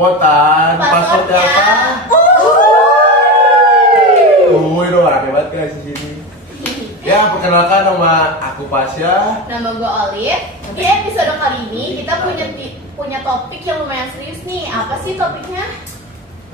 cepotan. Passwordnya apa? Itu hebat guys di sini. Ya, perkenalkan nama aku Pasya. Nama gue Olive. Di episode kali ini kita punya topik yang lumayan serius nih. Apa sih topiknya?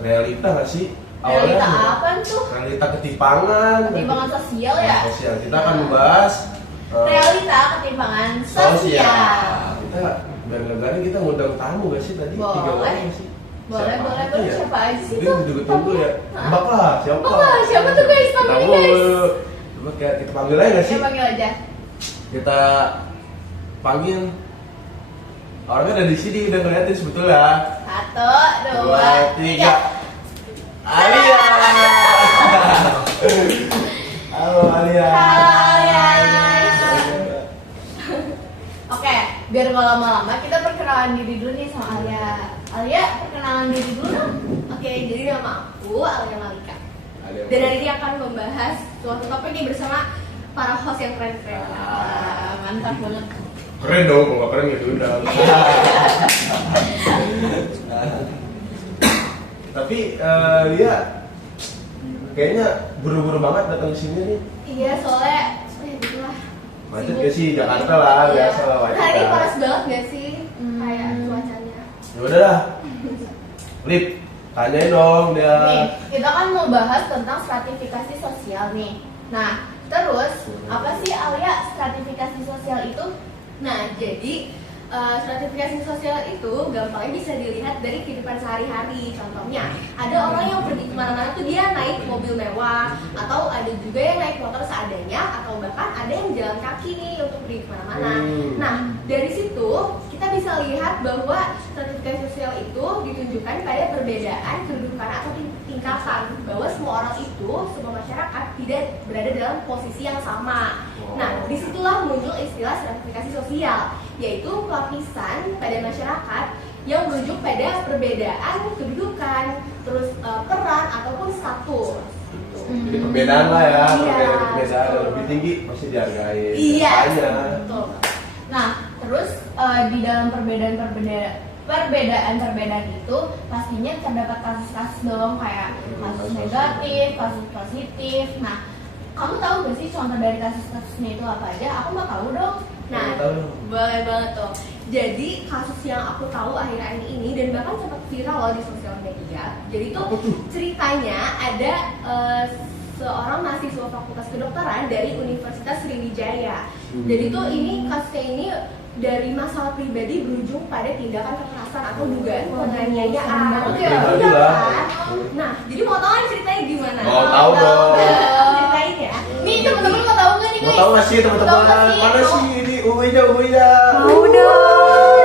Realita nggak sih? Realita apa tuh? Realita ketimpangan. Ketimpangan sosial ya? Sosial. Kita akan membahas realita ketimpangan sosial. Kita biar legarin kita ngundang tamu gak sih tadi? Boleh. 3 orang gak sih? Boleh. Ya? Siapa aja sih Mungkin tuh? tunggu ya. Mbak lah, siapa? Siapa tuh guys? Panggilin guys. Coba kita panggil aja gak sih? Ya panggil aja. Kita panggil. Orangnya ada di sini udah ngeliatin sebetulnya. 1, 2, 3. Alia. Halo Alia. Halo Alia. Oke, biar nggak lama-lama kita perkenalan diri dulu nih sama Alia. Alia, perkenalan diri dulu dong. Oke, jadi nama aku Alia Malika. Dan hari ini akan membahas suatu topik nih bersama para host yang keren-keren. Mantap banget. Keren dong, kalau nggak keren ya udah. Tapi Lia kayaknya buru-buru banget datang ke sini nih. Iya, soalnya gitulah. Macet gak sih Jakarta lah, biasa lah macet. Hari ini panas banget gak sih? Kayak cuacanya. Ya udah lah. Lip, tanyain dong dia. Nih, kita kan mau bahas tentang stratifikasi sosial nih. Nah, terus apa sih Alia stratifikasi sosial itu? Nah, jadi stratifikasi sosial itu gampangnya bisa dilihat dari kehidupan sehari-hari. Contohnya, ada orang yang pergi kemana-mana tuh dia naik mobil mewah, atau ada juga yang naik motor seadanya, atau bahkan ada yang jalan kaki nih untuk pergi kemana-mana. Nah, dari situ kita bisa lihat bahwa stratifikasi sosial itu ditunjukkan pada perbedaan kedudukan atau tingkatan, bahwa semua orang itu, semua masyarakat tidak berada dalam posisi yang sama. Nah, disitulah muncul istilah stratifikasi sosial, yaitu lapisan pada masyarakat yang merujuk pada perbedaan kedudukan, terus peran ataupun status. Jadi perbedaan lah ya, Iya. perbedaan yang lebih tinggi pasti dihargai. Iya, Tanya. betul. Nah, terus di dalam perbedaan itu pastinya terdapat kasus-kasus dong, kayak kasus negatif, kasus positif. Nah, kamu tahu gak sih contoh dari kasus-kasusnya itu apa aja? Aku mau tahu dong. Nah, boleh banget tuh. Jadi kasus yang aku tahu akhir-akhir ini dan bahkan sempat viral loh di sosial media. Jadi tuh ceritanya ada seorang mahasiswa Fakultas Kedokteran dari Universitas Sriwijaya. Jadi tuh ini kasusnya ini dari masalah pribadi berujung pada tindakan kekerasan atau dugaan penganiayaan. Udah kan? Nah, jadi mau tahu kan ceritanya gimana? Mau tahu dong. Ceritain ya. Nih teman-teman mau tahu nggak nih Mau guys? tahu nggak sih Mau tahu teman-teman? nggak sih? Mana sih ini uwinya? Mau dong.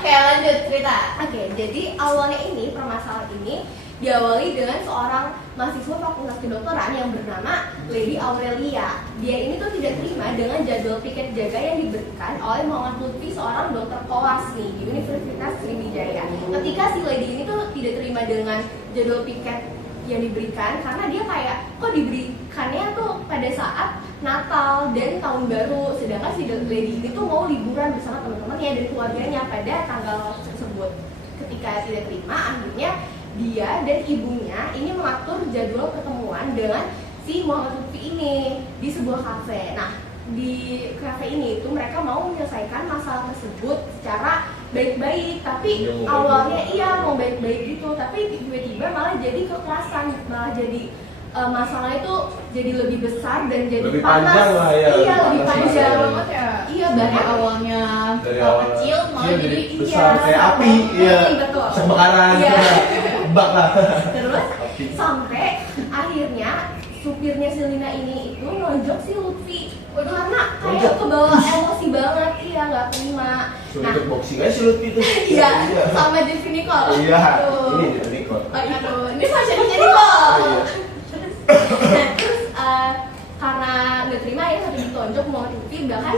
Oke, lanjut cerita. Oke, jadi awalnya ini permasalahan ini diawali dengan seorang mahasiswa Fakultas Kedokteran yang bernama Lady Aurelia. Dia ini tuh tidak terima dengan jadwal piket jaga yang diberikan oleh Muhammad Lutfi, seorang dokter koas nih di Universitas Sriwijaya. Ketika si Lady ini tuh tidak terima dengan jadwal piket yang diberikan, karena dia kayak kok diberikannya tuh pada saat Natal dan Tahun Baru, sedangkan si Lady ini tuh mau liburan bersama teman-temannya dan keluarganya pada tanggal tersebut. Ketika tidak terima, akhirnya dia dan ibunya ini mengatur jadwal ketemuan dengan si Muhammad Lutfi ini di sebuah kafe. Nah, di kafe ini itu mereka mau menyelesaikan masalah tersebut secara baik-baik, tapi awalnya mau baik-baik gitu, tapi tiba-tiba malah jadi kekerasan, malah jadi masalah itu jadi lebih besar dan jadi Lebih panas. panjang lah ya, Iya, lebih lebih panas panjang lah. banget ya. Iya, Dari bahkan awalnya Dari awal kecil malah jadi besar kayak api, iya. betul. Kebakaran, Iya. bak lah. Terus sampai akhirnya supirnya si Lina ini itu nonjok si Lutfi karena kayak kebawa emosi banget, iya nggak terima. Suruh ikut boxing aja sih Lutfi itu. Iya, sama Jeffrey Nicole. Iya, Tuh. ini dia Nicole. Aduh, ini fashionnya Nicole. Iya. Nah, terus karena nggak terima ya sampai ditonjok Muhammad Lutfi, bahkan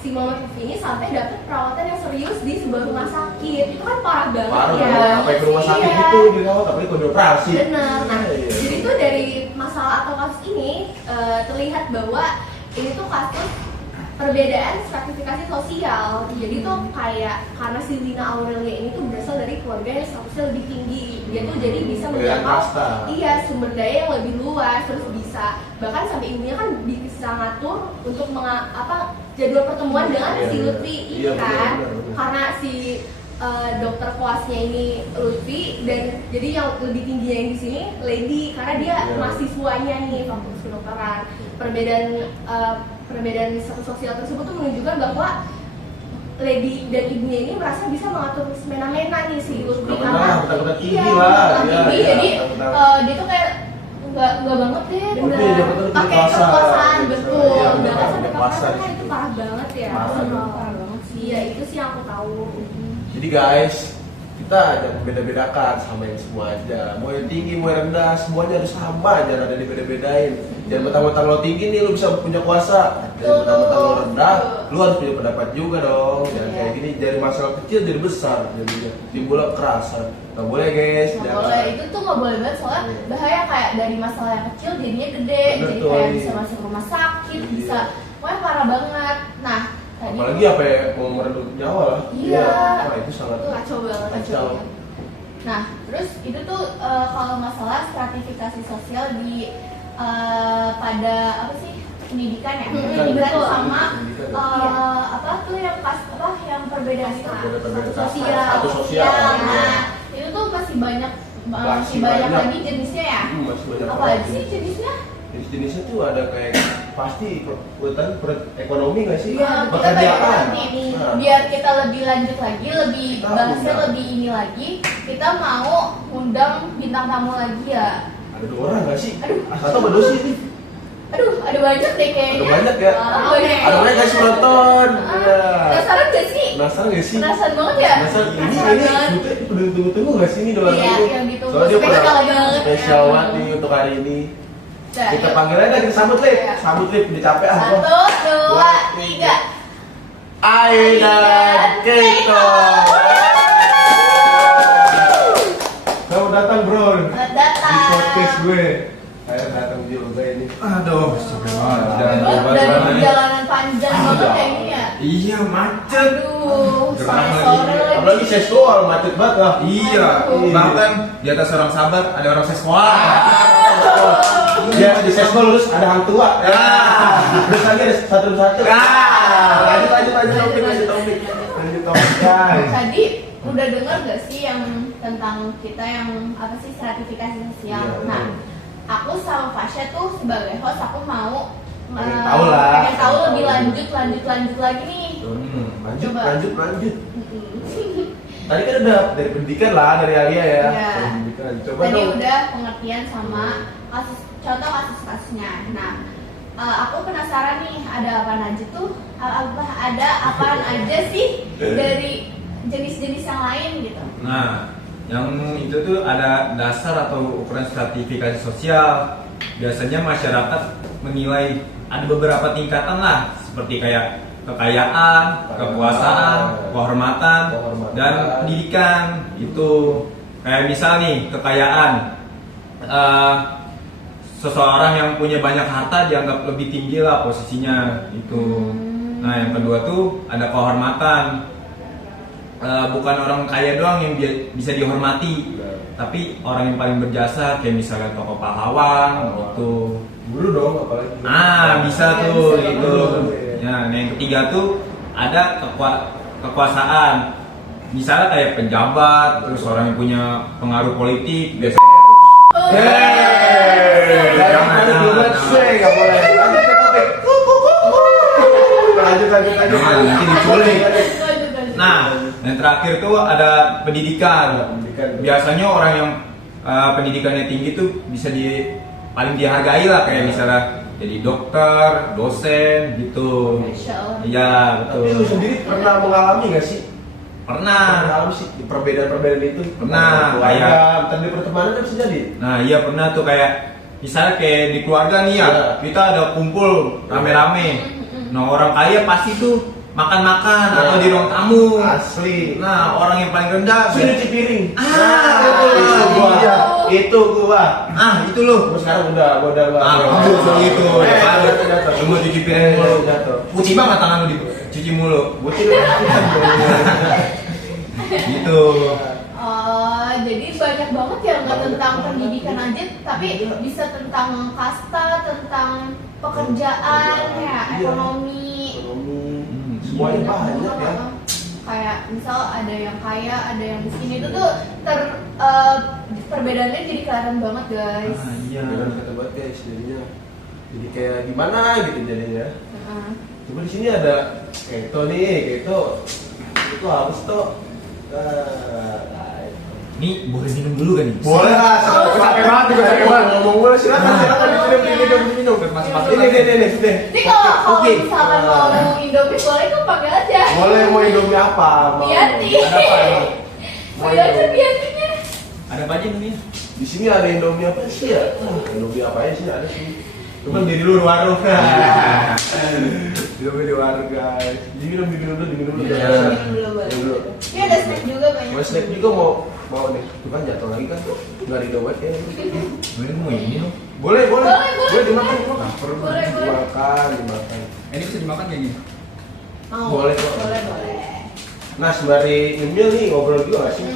si Muhammad Lutfi ini sampai dapat perawatan yang serius di sebuah rumah sakit. Itu kan parah banget Parah ya. banget, sampai ke rumah sakit Iya. gitu dirawat, tapi kode operasi. Benar. Nah, Iya. jadi tuh dari masalah atau kasus ini terlihat bahwa ini tuh kasus perbedaan stratifikasi sosial. Jadi tuh kayak karena si Lina Aurelia ini tuh berasal dari keluarga yang statusnya lebih tinggi, dia tuh jadi bisa menjangkau sumber daya yang lebih luas, terus bisa bahkan sampai ibunya kan bisa ngatur untuk jadwal pertemuan dengan si Lutfi ini kan, karena si dokter kelasnya ini Lutfi dan jadi yang lebih tingginya yang di sini Lady karena dia mahasiswanya nih fakultas kedokteran. Perbedaan status sosial tersebut tuh menunjukkan bahwa Lady dan ibunya ini merasa bisa mengatur semena-mena nih si Lutfi karena tinggi, jadi dia tuh kayak nggak banget deh udah pakai kekuasaan, betul, bahkan sampai kekuasaan kan itu parah banget ya, parah banget sih. Iya, itu sih yang aku tahu. Jadi guys, kita jangan beda-bedakan, samain semua aja. Mau yang tinggi, mau yang rendah, semuanya harus sama, jangan ada dibeda-bedain. Jangan mentang-mentang lo tinggi nih, lo bisa punya kuasa. Jangan mentang-mentang lo rendah, lo harus punya pendapat juga dong. Jangan kayak gini, dari masalah kecil jadi besar, jadinya timbul kekerasan. Gak boleh guys, nggak boleh, itu tuh nggak boleh banget soalnya bahaya, kayak dari masalah yang kecil jadinya gede, jadi kayak bisa masuk rumah sakit, bisa, pokoknya parah banget. Nah, apalagi apa ya, mau merenggut nyawa lah. Iya. Wah, itu sangat kacau banget. kacau. Nah, terus itu tuh kalau masalah stratifikasi sosial di pada apa sih pendidikan ya, pendidikan sama apa tuh yang yang perbedaan status sosial. Nah, itu tuh masih banyak lagi jenisnya ya. Masih banyak apa aja sih jenisnya? Jenisnya tuh ada kayak pasti ekonomi nggak sih? Iya, kita pekerjaan. Biar kita lebih lanjut lagi, lebih bahasnya lebih ini lagi, kita mau undang bintang tamu lagi ya. Ada 2 orang nggak sih? Aduh, atau berdua sih nih? Aduh, ada banyak deh kayaknya. Ada banyak ya? Ada banyak guys nonton. Penasaran gak sih? Penasaran gak sih? Penasaran banget ya? Penasaran ini tunggu nggak sih ini doang Iya, itu? yang gitu. Soalnya dia Spesial banget. spesial banget nih untuk hari ini. Nah, Kita yuk. panggil aja, kita sambut Lip. Iya. Sambut Lip, udah capek ah. 1, 2, 3. Aida Keiko. Selamat datang bro. Selamat datang. Di podcast gue. Saya datang juga ini. Aduh, capek banget. Dari perjalanan panjang banget ya ini ya. Iya, macet. Aduh, Gerah sore-sore lagi. Apalagi seksual macet banget lah. Iya, bahkan di atas orang sabar ada orang seksual. Ya di sesmo lulus ada hang tua. Terus lagi ada satu. Lanjut topik. Guys. Tadi udah dengar gak sih yang tentang kita yang apa sih stratifikasi sosial? Iya, Nah, aku sama Fasya tuh sebagai host aku mau Pengen tahu lah. pengen tahu lebih lanjut lagi nih. Coba. Lanjut. Tadi kan udah dari pendidikan lah, dari Alia ya. Iya. Pendidikan. Coba Tadi dong. udah pengertian sama contoh kasus-kasusnya. Nah, aku penasaran nih ada apa aja tuh? Ada apaan aja sih dari jenis-jenis yang lain gitu? Nah, yang itu tuh ada dasar atau ukuran stratifikasi sosial. Biasanya masyarakat menilai ada beberapa tingkatan lah, seperti kayak kekayaan, kekuasaan, kehormatan, dan pendidikan. Itu kayak misal nih kekayaan, seseorang yang punya banyak harta dianggap lebih tinggi lah posisinya itu. Nah, yang kedua tuh ada kehormatan. Bukan orang kaya doang yang bisa dihormati, tapi orang yang paling berjasa kayak misalnya tokoh pahlawan gitu. Guru dong apalagi. Bisa tuh itu. Ya, nah yang ketiga tuh ada kekuasaan. Misalnya kayak pejabat, terus orang yang punya pengaruh politik, biasanya Lanjut. nanti diculik. Nah, yang terakhir tuh ada pendidikan. Biasanya orang yang pendidikannya tinggi tuh bisa paling dihargai lah, kayak misalnya jadi dokter, dosen gitu. Iya, betul. Tapi lu sendiri pernah mengalami nggak sih? Pernah. Mengalami sih perbedaan itu? Pernah. Kayak tadi pertemanan kan bisa jadi. Nah, iya pernah tuh kayak misalnya kayak di keluarga nih ya, kita ada kumpul rame-rame. Nah, orang kaya pasti tuh makan-makan atau di ruang tamu. Asli. Nah, orang yang paling rendah Sini cuci piring. betul. Itu gua. Itu lu. Gua sekarang udah Bagus dong itu. Jatuh. Lu mau cuci piring mulu. Jatuh. Cuci banget tangan lu cuci mulu. Gua tidak. Gitu. Oh, jadi banyak banget ya nggak tentang pendidikan aja, tapi bisa tentang kasta, tentang pekerjaan, ya, ekonomi. Semuanya banyak ya. Kayak misal ada yang kaya, ada yang miskin, itu tuh perbedaannya jadi kelihatan banget guys. Iya. Beneran kata banget guys jadinya. Jadi kayak gimana gitu jadinya. Heeh. Coba di sini ada keto nih, keto. Itu apa sih toh? Nih boleh minum dulu kan nih? Boleh lah, capek banget juga capek banget ngomong mulu. Silakan minum. Masuk-masuk. Ini sudah. Jadi kalau Oke. misalkan mau Indomie boleh tuh pakai aja. Boleh mau Indomie apa? Mau? Bianti. Ada apa? Boleh aja Biantinya. Ada apa aja nih? Di sini ada Indomie apa sih ya? Indomie apa aja sih ada sih. Cuman di luar warung. Indomie di warung guys. Diminum dulu. Minum dulu boleh. Ini ada snack juga banyak. Mau snack juga mau nih. Cuman jatuh lagi kan tuh. Enggak ada doang ya. Gue mau ini dong. Boleh. Boleh. Dimakan. Boleh. Dimakan. Ini bisa dimakan kayak gini? Mau. Boleh kok. Boleh. Nah, sembari nyemil nih ngobrol juga gak sih?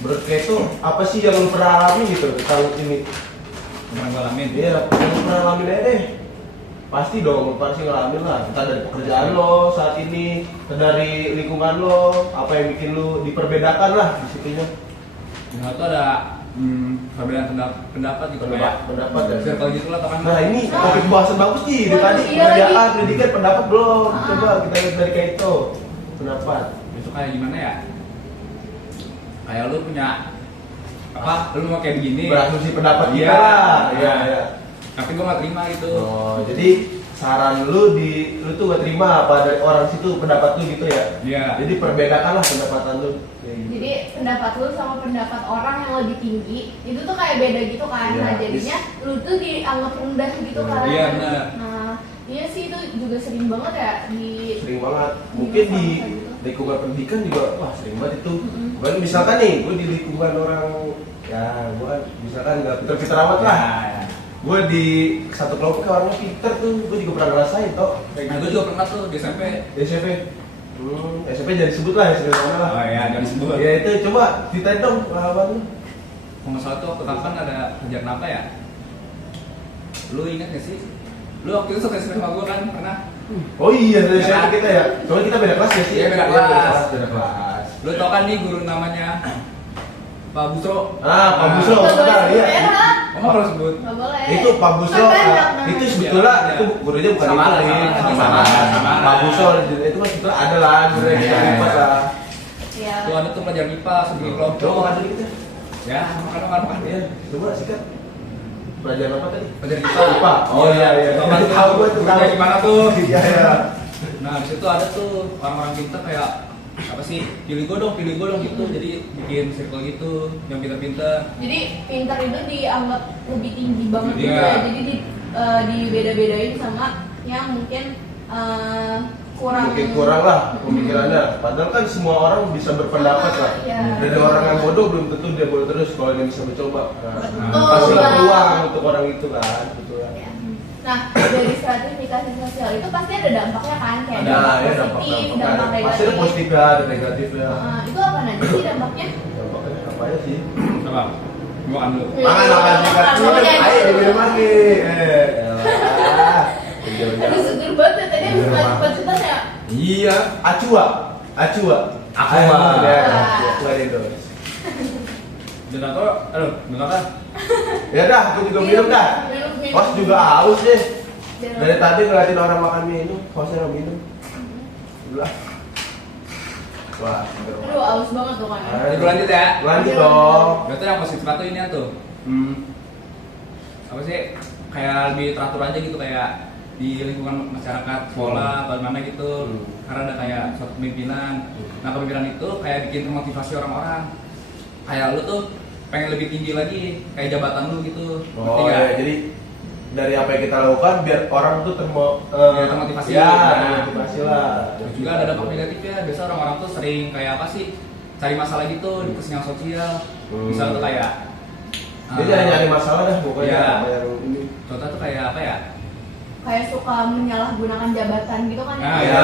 Menurut kayak itu apa sih yang lu pernah alami gitu tentang ini? Pernah gue alamin. Iya, yang lu pernah alamin aja deh. Pasti dong, lu pasti ngalamin lah. Entah dari pekerjaan lo saat ini, entah dari lingkungan lo, apa yang bikin lu diperbedakan lah di situnya. Nah itu ada perbedaan pendapat gitu Pendapat ya. Circle gitu lah teman. Nah ini topik bahasan bagus nih. Dari tadi Iya pekerjaan, pendidikan, pendapat belum. Coba kita lihat dari kayak itu. Pendapat. Itu kayak gimana ya? Kayak lu punya apa? Lu mau kayak begini. Berasumsi pendapat kita Iya. lah. Iya. Tapi gue gak terima gitu. Oh, jadi saran lu tuh gak terima apa dari orang situ pendapat lu gitu ya? Iya. Jadi perbedakanlah pendapatan lu. Kayak gitu. Jadi pendapat lu sama pendapat orang yang lebih tinggi itu tuh kayak beda gitu kan. Iya. Nah jadinya lu tuh dianggap rendah gitu kan. Iya, benar. Nah iya sih itu juga sering banget ya di Sering banget. Mungkin di lingkungan pendidikan juga wah sering banget itu. Bukan misalkan nih, gue di lingkungan orang ya gue kan misalkan nggak pinter-pinter amat lah. Ya. Gue di satu kelompok orangnya pinter tuh, gue juga pernah ngerasain toh. Nah gue juga pernah tuh di SMP. Di SMP. SMP jangan disebut lah, SMP mana lah. Oh iya, jangan disebut. Ya itu coba ceritain dong pengalaman lu. Kalau nggak salah tuh waktu kapan ada kerjaan apa ya? Lu ingat gak sih? Lu waktu itu sukses sama gue kan pernah? Oh iya, dari Ya SMP kan? kita ya. Soalnya kita beda kelas ya sih. Iya, beda kelas. Beda kelas. Lu tau kan nih guru namanya Pak Busro? Pak Busro, Nggak boleh benar sebut iya. merek. Kamu harus sebut. Nggak boleh. Itu Pak Busro, Kan banyak namanya. itu sebetulnya Iya. itu gurunya bukan Sama itu lah, lagi, sama. Pak Busro itu kan sebetulnya ada lah gurunya Iya, kita iya. lupa lah. Iya. Tuh ada tuh pelajaran IPA sebagai Coba kelompok. makan dulu kita. Ya, makan. Iya, coba sikat. Pelajaran apa tadi? Pelajaran IPA. IPA. Oh iya. Tahu gue tuh. Gurunya gimana tuh? Iya iya. Nah, di situ ada tuh orang-orang pintar kayak apa sih? Pilih gue dong gitu. Jadi bikin circle gitu yang pintar-pintar. Jadi pintar itu dianggap lebih tinggi banget Iya. gitu ya. Jadi dibeda-bedain sama yang mungkin kurang. Mungkin kurang lah pemikirannya. Padahal kan semua orang bisa berpendapat lah. Iya. Dari orang yang bodoh belum tentu dia boleh terus kalau dia bisa mencoba. Betul. Kasihlah peluang untuk orang itu kan, betul ya. Ya. Nah, dari stratifikasi sosial itu pasti ada dampaknya kan, kayak Ada dampak ya positif, dampak Pasti negatif. ada positif ya, ada negatif ya. Itu apa aja sih dampaknya? Dampaknya apa aja sih? Coba. Gua kan dulu. Makan negatif. Ayo diminum lagi. Elah. Aduh seger banget ya, tadi habis lanjut ya. Iya. Acua. Aqua. Ya, Aqua itu. Dan aduh, beneran. Ya dah, aku juga minum dah. Minum. Kos juga haus deh. Minum. Dari tadi ngeliatin orang makan minum, kosnya nggak minum. Udah. Wah, seger. Aduh, aus banget tuh kan. Jadi gua lanjut ya. Lanjut dong. Berarti yang positif tuh ini tuh. Apa sih? Kayak lebih teratur aja gitu kayak di lingkungan masyarakat, sekolah, atau mana gitu. Karena ada kayak suatu kepemimpinan. Nah, kepemimpinan itu kayak bikin termotivasi orang-orang. Kayak lu tuh pengen lebih tinggi lagi, kayak jabatan lu gitu. Ngerti Oh nggak? ya, jadi dari apa yang kita lakukan biar orang tuh termotivasi. Ya, Nah. termotivasi lah. Terus juga ada dampak negatifnya. Biasa orang-orang tuh sering kayak apa sih? Cari masalah gitu di kesenjangan sosial. Misalnya tuh kayak Dia nyari masalah dah pokoknya. Iya. Apa yang ini. Contoh tuh kayak apa ya? Kayak suka menyalahgunakan jabatan gitu kan. Ah, iya.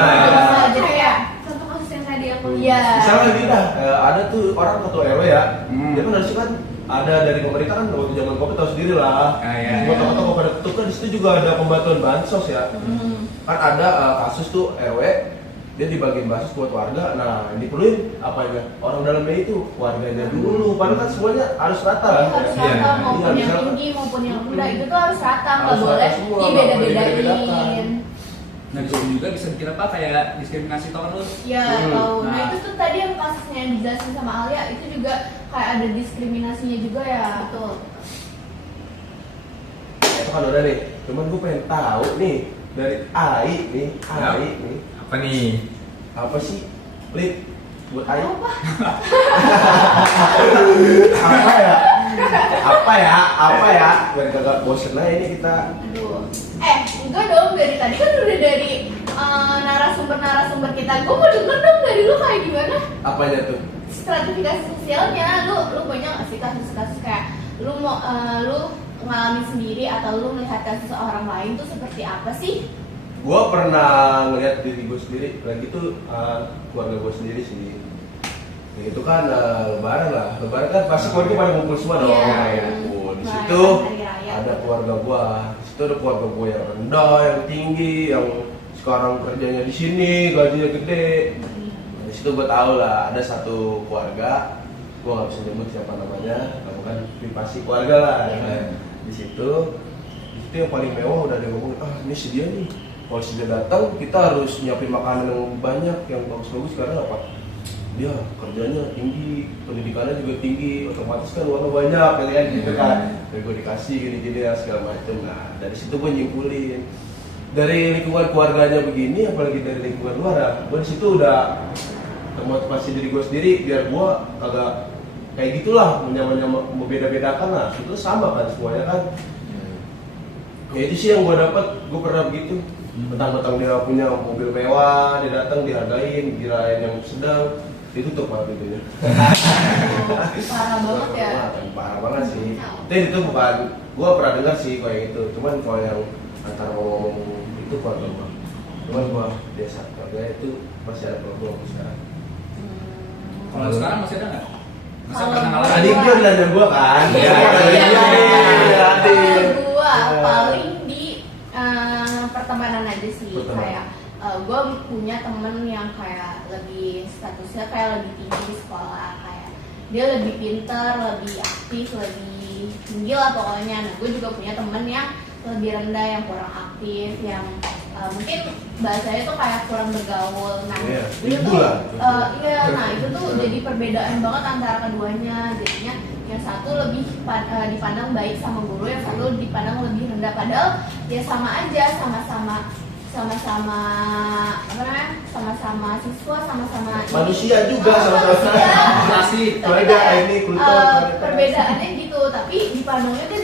Jadi kayak Contoh kasus yang tadi aku iya. Misalnya gini dah, ada tuh orang ketua RW ya, dia kan harusnya kan ada dari pemerintah kan waktu zaman COVID tahu sendiri lah. Ah, iya, Semua toko-toko pada tutup kan di situ juga ada pembantuan bansos ya. Kan ada kasus tuh RW dia dibagiin bansos buat warga. Nah, yang diperluin apanya? Orang dalamnya itu warganya dulu. Padahal kan semuanya harus rata kan. Iya, harus Iya. rata maupun Iya, yang misalkan. tinggi maupun yang rendah itu tuh harus rata, nggak Harus rata boleh semua, nggak boleh dibeda-bedain. dibeda-bedakan. Nah di sini juga bisa bikin apa kayak diskriminasi terus. Ya, tahu. Nah, Nah. itu tuh tadi yang kasusnya yang dijelasin sama Alia itu juga kayak ada diskriminasinya juga ya. betul. Ya, itu kan udah nih. Cuman gue pengen tahu nih dari AI nih, Ya. AI nih. Apa nih? Apa sih? Lip buat AI. Apa? Apa ya? Apa ya? Biar kagak bosen lah ini kita. Aduh. Enggak dong, dari tadi kan udah dari narasumber-narasumber kita. Gue mau denger dong dari lu kayak gimana Apanya tuh? stratifikasi sosialnya. Lu banyak nggak sih kasus-kasus kayak lu mau lu ngalamin sendiri atau lu melihat kasus orang lain tuh seperti apa sih? Gue pernah ngeliat diri gue sendiri, lagi tuh keluarga gue sendiri sih. Ya, itu kan lebaran lah, lebaran kan pasti keluarga pada ngumpul semua dong. Iya. Ya, ngumpul. Di Merayakan situ hari raya. ada keluarga gue, di situ ada keluarga gue yang rendah, yang tinggi, yang sekarang kerjanya di sini, gajinya gede. Di situ gue tau lah, ada satu keluarga, gue nggak bisa nyebut siapa namanya, kamu kan privasi keluarga lah. Ya kan? Di situ yang paling mewah udah dia ngomongin, ini si dia nih. Kalau si dia datang, kita harus nyiapin makanan yang banyak, yang bagus-bagus. Karena apa? Dia kerjanya tinggi, pendidikannya juga tinggi, otomatis kan uangnya banyak, gitu kan. Dari gue dikasih gini-gini ya segala macam. Nah, dari situ gue nyimpulin. Dari lingkungan keluarganya begini, apalagi dari lingkungan luar, ya, gue di situ udah termotivasi diri gue sendiri biar gue kagak kayak gitulah, membeda-bedakan lah. Itu sama kan semuanya kan. Ya itu sih yang gue dapat, gue pernah begitu. Mentang-mentang dia punya mobil mewah, dia datang dihargain, kirain yang sedang, ditutup malah pintunya. Parah banget ya. Parah banget sih. Itu bukan, gue pernah dengar sih kayak gitu. Cuman kalau yang antara ngomong itu keluarga gue. Cuman gue biasa, keluarga itu masih ada keluarga gue sekarang. Kalau sekarang masih ada nggak? Masa Kalau pernah ngalamin? Tadi dia nanya gue kan. Iya, Kalau Adik. gua Iya. paling di pertemanan aja sih. Pertemanan. Kayak gue punya temen yang kayak lebih statusnya kayak lebih tinggi di sekolah, kayak dia lebih pinter, lebih aktif, lebih tinggi lah pokoknya. Nah gue juga punya temen yang lebih rendah, yang kurang aktif, yang mungkin bahasanya tuh kayak kurang bergaul. Nah Iya, itu ibu tuh lah. nah itu tuh jadi perbedaan banget antara keduanya. Jadinya yang satu lebih dipandang baik sama guru, yang satu dipandang lebih rendah. Padahal ya sama aja, sama-sama apa namanya, sama-sama siswa, sama-sama Manusia juga sama-sama. Masih. Keluarga ini kultur. perbedaannya gitu, tapi dipandangnya tuh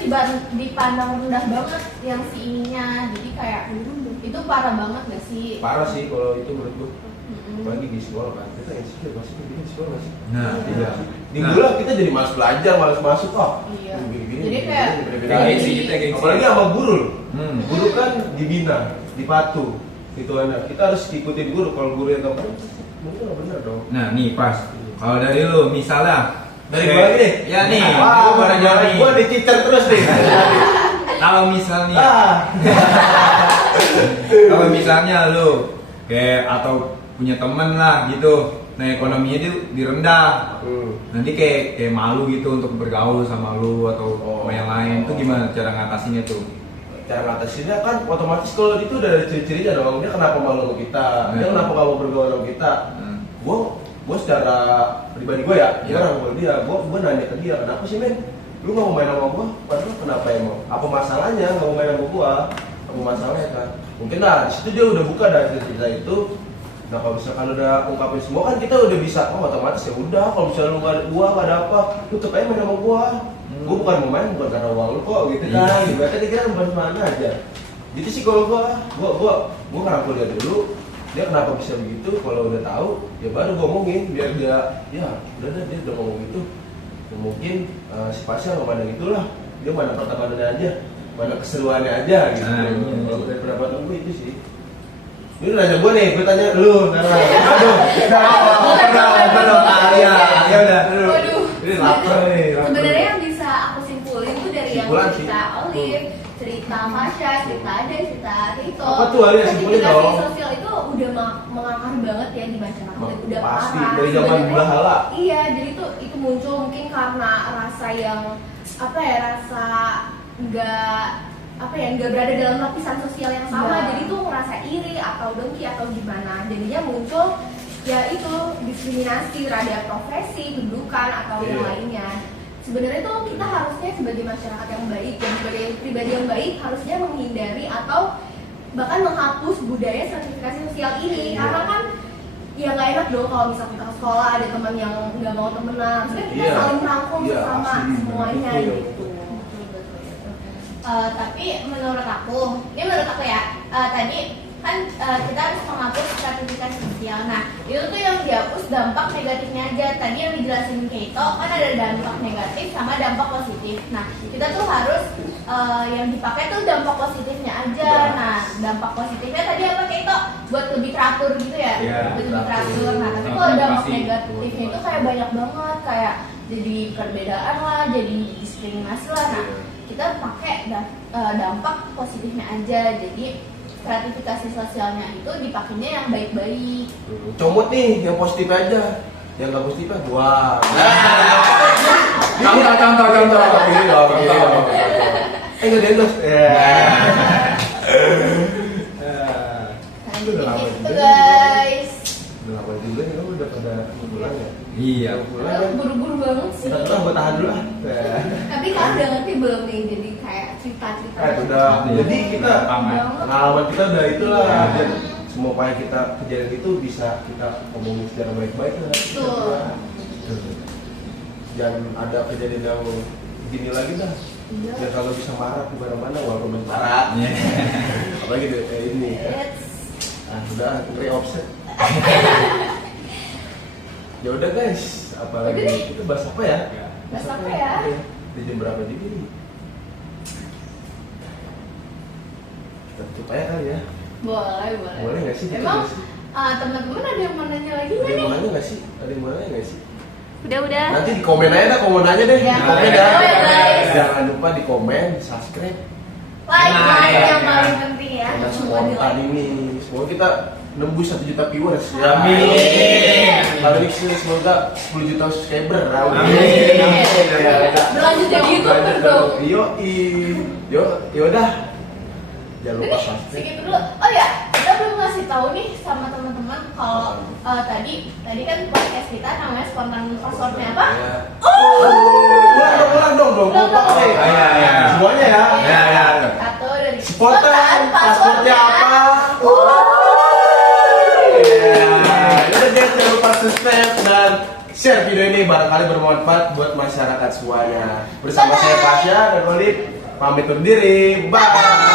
dipandang rendah banget yang si ininya. Jadi kayak itu parah banget gak sih? Parah sih kalau itu menurut gue. Mm-mm. Apalagi di sekolah kan, kita insecure pasti kita di sekolah sih. Nah, Iya. Di gula kita jadi malas belajar, malas masuk Iya. Gini-gini, Jadi gini-gini, kayak beda-beda. Gengsi kita, gengsi. Apalagi sama guru loh. Hmm. Guru kan dibina, dipatu, gitu kan. Kita harus ikutin guru. Kalau guru yang nggak benar, mungkin nggak benar dong. Nah, nih pas. Kalau dari lu misalnya Dari gua lagi nih. Ya nih, Wah, gua pada jawab nih. gua dicicer terus nih. Kalau misalnya Ah. kalau misalnya lu kayak atau punya temen lah gitu, nah ekonominya dia direndah, nanti kayak malu gitu untuk bergaul sama lu atau sama yang lain, tuh gimana cara ngatasinnya tuh? Cara ngatasinnya kan otomatis kalau itu udah ada ciri-cirinya dong. Dia kenapa malu sama kita? Dia kenapa kamu bergaul sama kita? Gue secara pribadi gue ya, gue rangkul dia, gue nanya ke dia, kenapa sih men? Lu gak mau main sama gue? Padahal kenapa emang? Apa masalahnya gak mau main sama gue? Apa masalahnya kan? Mungkin lah, disitu dia udah buka dari cerita itu. Nah kalau misalkan udah ungkapin semua kan kita udah bisa, otomatis ya udah. Kalau misalnya lu gak ada gua, gak ada apa, lu tetep aja main sama gua. Gua bukan mau main, bukan karena uang lu kok gitu kan. Ibaratnya dia kira bukan mana aja. Gitu sih kalau gua ngerangkul dia dulu. Dia kenapa bisa begitu? Kalau udah tahu, ya baru gua ngomongin biar dia, ya udah deh dia udah ngomong gitu. Mungkin si Pasha nggak mandang itulah, dia mandang pertemanannya aja, mandang keseruannya aja gitu. Nah, iya. Kalau dari pendapatan gue itu sih. Ini nanya gue nih, gue tanya lu sekarang. Aduh, Alia udah. Waduh. Ini lapar nih. lapar. Sebenarnya yang bisa aku simpulin tuh dari yang Simpulan sih. cerita Olive, cerita Masya, cerita Ade, cerita Rito. Apa tuh, Alia? Simpulin Sertifikasi dong. sosial itu udah mengakar banget ya di masyarakat, udah Pasti, parah. dari zaman Sebenarnya- Bula Hala. Iya, jadi itu muncul mungkin karena rasa yang apa ya, rasa nggak berada dalam lapisan sosial yang sama, Iya. jadi tuh ngerasa iri atau dengki atau gimana, jadinya muncul ya itu diskriminasi terhadap profesi, kedudukan atau yang Iya. lainnya. Sebenarnya tuh kita harusnya sebagai masyarakat yang baik dan sebagai pribadi yang baik harusnya menghindari atau bahkan menghapus budaya sertifikasi sosial ini, Iya. karena kan ya nggak enak dong kalau misalnya kita ke sekolah ada teman yang nggak mau temenan, sebenarnya kita Iya. saling merangkum Iya, sama asli, semuanya betul. gitu. Tapi menurut aku ya, tadi kan kita harus menghapus sertifikasi sosial. Nah, itu tuh yang dihapus dampak negatifnya aja. Tadi yang dijelasin Keito kan ada dampak negatif sama dampak positif. Nah, kita tuh harus yang dipakai tuh dampak positifnya aja. Nah, dampak positifnya tadi apa Keito? Buat lebih teratur gitu ya? Iya, Lebih teratur. Nah, tapi Sama kalau dampak motivasi. negatifnya itu kayak banyak banget, kayak jadi perbedaan lah, jadi diskriminasi lah. Nah, kita pakai dampak positifnya aja. Jadi stratifikasi sosialnya itu dipakainya yang baik-baik. Comot nih, yang positif aja. Yang nggak positif aja, wah. Contoh. Ini dong, ini dong. Nggak diendos. Nah, Itu udah lama gitu juga. guys. Udah lama juga nih, kamu udah pada pulang ya? Iya. Pulang Aduh, kan? buru-buru banget sih. Kita gue tahan dulu lah. Tapi kalian udah ngerti belum nih, jadi kayak cerita-cerita Udah. Jadi kita banget. pengalaman kita udah itulah. Iya. Dan semua apa yang kita kejadian itu bisa kita omongin secara baik-baik lah. Betul. Jangan ada kejadian yang begini lagi dah. Iya. Ya kalau bisa marah di mana-mana walaupun mentara. Iya. Apalagi kayak ini. It's Udah re-offset. Ya udah guys, apalagi Udah deh. kita bahas apa ya? Bahas apa ya? Iya. Di jam berapa juga nih? Kita tutup aja kali ya. boleh. Boleh nggak sih? Tutup Emang nggak sih? teman-teman ada yang mau nanya lagi Ada nggak yang nih? mau nanya nggak sih? Ada yang mau nanya nggak sih? Udah. Nanti di komen aja dah, komen aja deh. Ya, Di komen ya. komen aja, guys. Jangan lupa di komen, subscribe. Like Nah, yang ya. paling penting ya. Karena Semua di spontan like. ini, semoga kita nembus 1 juta viewers. Ya. Amin. Kalau ini sih semoga 10 juta subscriber. Amin. Berlanjut jadi YouTuber dong. Yaudah. Jangan lupa Ini subscribe. segitu dulu. Oh ya, kita belum ngasih tahu nih sama teman-teman kalau tadi kan podcast kita namanya spontan passwordnya apa? Ya. Ulang dong. Oke. Iya. Semuanya ya. Ya. Satu dari Spontan passwordnya apa? Udah guys, jangan lupa subscribe dan share video ini, barangkali bermanfaat buat masyarakat semuanya. Bersama saya Pasha dan Olive pamit undur diri. Bye.